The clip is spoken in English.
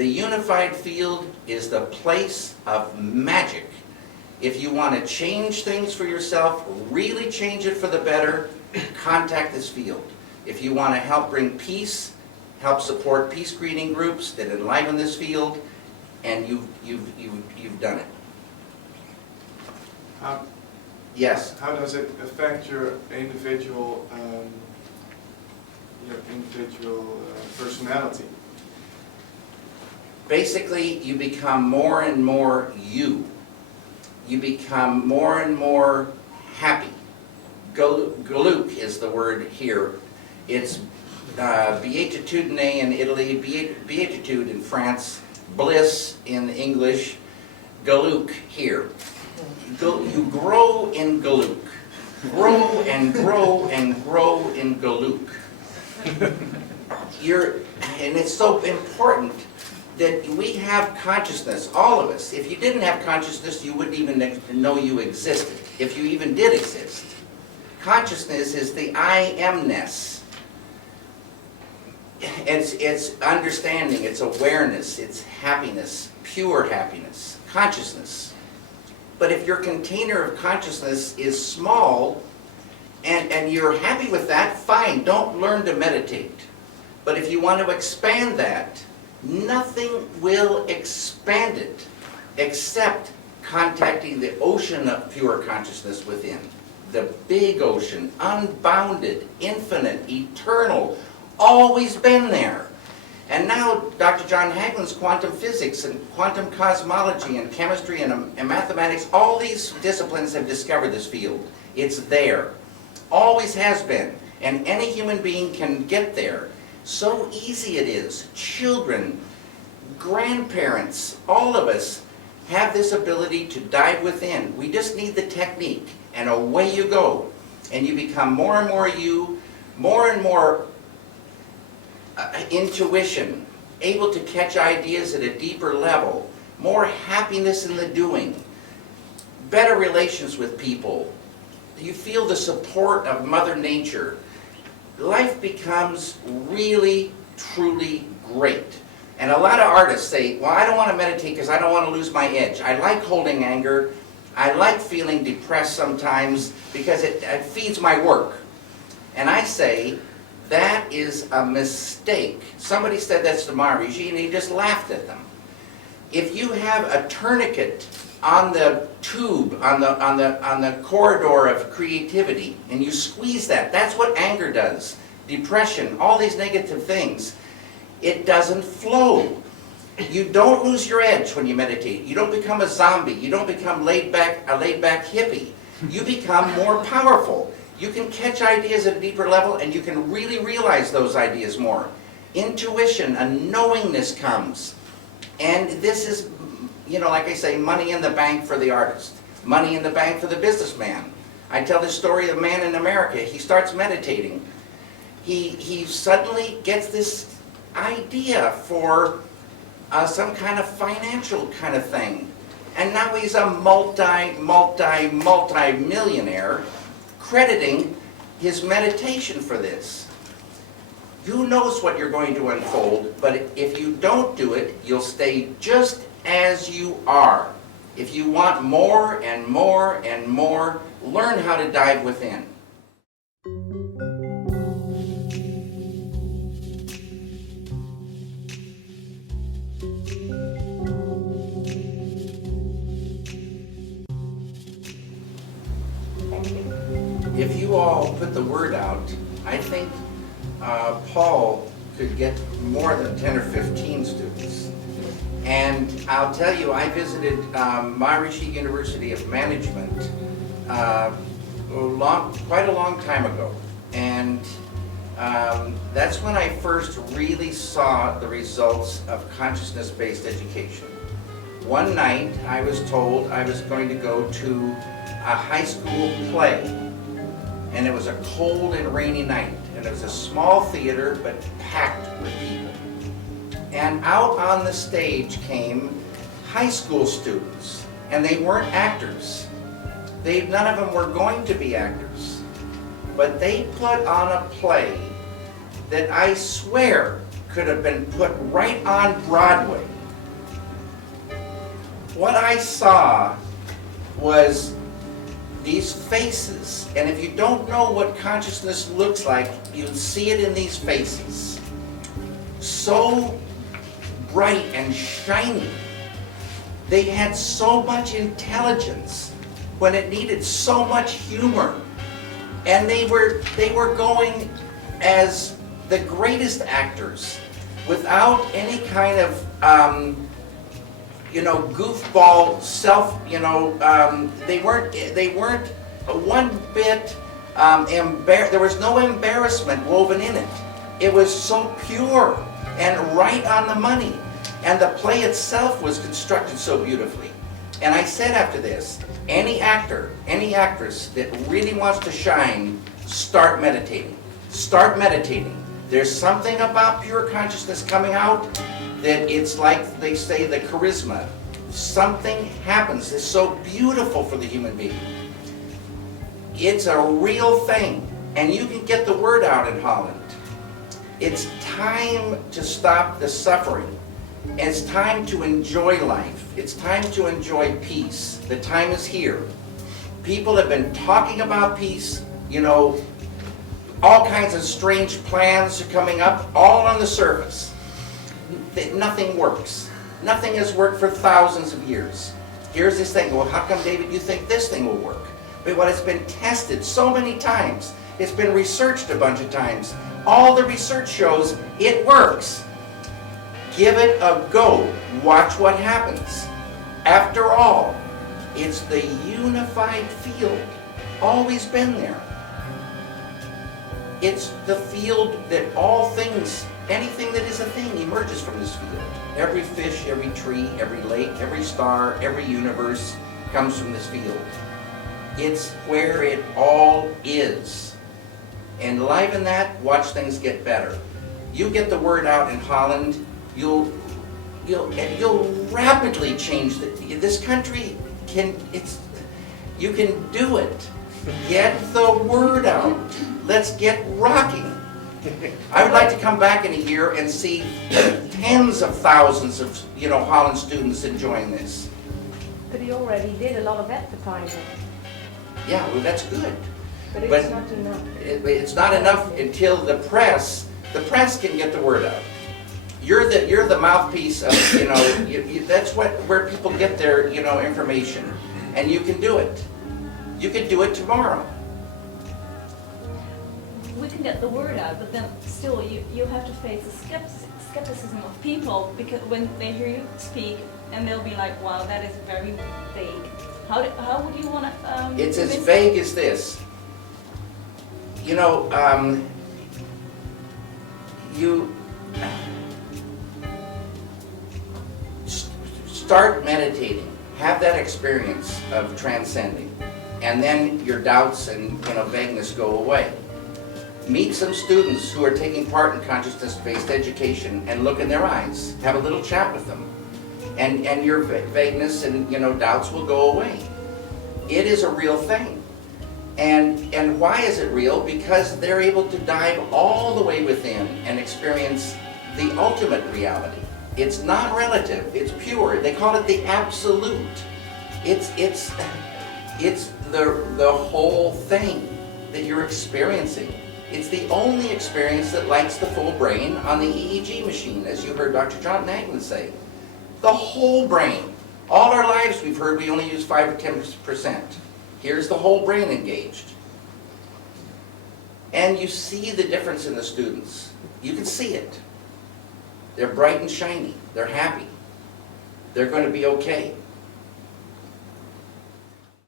The unified field is the place of magic. If you want to change things for yourself, really change it for the better, contact this field. If you want to help bring peace, help support peace creating groups that enliven this field, and you've done it. Yes. How does it affect your individual personality? Basically, you become more and more you. You become more and more happy. Galuk is the word here. It's beatitudine in Italy, beatitude in France, bliss in English, Galuk here. You grow in Galuk. Grow and grow and grow in Galuk. And it's so important that we have consciousness, all of us. If you didn't have consciousness, you wouldn't even know you existed, if you even did exist. Consciousness is the I amness. It's understanding, it's awareness, it's happiness, pure happiness, consciousness. But if your container of consciousness is small, and you're happy with that, fine, don't learn to meditate. But if you want to expand that, nothing will expand it except contacting the ocean of pure consciousness within. The big ocean, unbounded, infinite, eternal, always been there. And now Dr. John Hagelin's quantum physics and quantum cosmology and chemistry and mathematics, all these disciplines have discovered this field. It's there. Always has been. And any human being can get there. So easy it is. Children, grandparents, all of us have this ability to dive within. We just need the technique, and away you go. And you become more and more you, more and more intuition, able to catch ideas at a deeper level, more happiness in the doing, better relations with people. You feel the support of Mother Nature. Life becomes really, truly great. And a lot of artists say, well, I don't want to meditate because I don't want to lose my edge. I like holding anger. I like feeling depressed sometimes because it feeds my work. And I say, that is a mistake. Somebody said that's to Maharishi and he just laughed at them. If you have a tourniquet on the tube, on the corridor of creativity, and you squeeze that, that's what anger does. Depression, all these negative things. It doesn't flow. You don't lose your edge when you meditate. You don't become a zombie. You don't become a laid-back hippie. You become more powerful. You can catch ideas at a deeper level, and you can really realize those ideas more. Intuition, a knowingness comes. And this is, like I say, money in the bank for the artist. Money in the bank for the businessman. I tell this story of a man in America. He starts meditating. He suddenly gets this idea for some kind of financial kind of thing. And now he's a multi-millionaire, crediting his meditation for this. Who knows what you're going to unfold, but if you don't do it, you'll stay just as you are. If you want more and more and more, learn how to dive within. If you all put the word out, I think Paul could get more than 10 or 15 students. And I'll tell you, I visited Maharishi University of Management quite a long time ago. And that's when I first really saw the results of consciousness-based education. One night, I was told I was going to go to a high school play. And it was a cold and rainy night. And it was a small theater, but packed with people. And out on the stage came high school students. And they weren't actors. None of them were going to be actors. But they put on a play that I swear could have been put right on Broadway. What I saw was these faces, and if you don't know what consciousness looks like, you'll see it in these faces. So bright and shiny. They had so much intelligence when it needed so much humor. And they were going as the greatest actors without any kind of goofball they weren't one bit there was no embarrassment woven in it. It was so pure and right on the money. And the play itself was constructed so beautifully. And I said after this, any actor, any actress that really wants to shine, start meditating. Start meditating. There's something about pure consciousness coming out that it's like they say the charisma. Something happens. It's so beautiful for the human being. It's a real thing. And you can get the word out in Holland. It's time to stop the suffering. And it's time to enjoy life. It's time to enjoy peace. The time is here. People have been talking about peace, all kinds of strange plans are coming up, all on the surface. Nothing works. Nothing has worked for thousands of years. Here's this thing. Well, how come, David, you think this thing will work? But well, it's been tested so many times. It's been researched a bunch of times. All the research shows it works. Give it a go. Watch what happens. After all, it's the unified field. Always been there. It's the field that all things, anything that is a thing, emerges from this field. Every fish, every tree, every lake, every star, every universe comes from this field. It's where it all is. Enliven that, watch things get better. You get the word out in Holland, you'll rapidly change this country. You can do it. Get the word out. Let's get rocking. I would like to come back in a year and see tens of thousands of Holland students enjoying this. But he already did a lot of advertising. Yeah, well, that's good. But it's not enough. It's not enough until the press can get the word out. You're the mouthpiece of that's where people get their information, and you can do it. You can do it tomorrow. We can get the word out, but then still you have to face the skepticism of people, because when they hear you speak and they'll be like, wow, that is very vague. How would you want to it's as vague as this. You start meditating, have that experience of transcending, and then your doubts and vagueness go away. Meet some students who are taking part in consciousness-based education and look in their eyes. Have a little chat with them. And your vagueness and doubts will go away. It is a real thing. And why is it real? Because they're able to dive all the way within and experience the ultimate reality. It's not relative, it's pure. They call it the absolute. It's the whole thing that you're experiencing. It's the only experience that lights the full brain on the EEG machine, as you heard Dr. John Nagman say. The whole brain. All our lives we've heard we only use 5 or 10%. Here's the whole brain engaged. And you see the difference in the students. You can see it. They're bright and shiny. They're happy. They're going to be okay.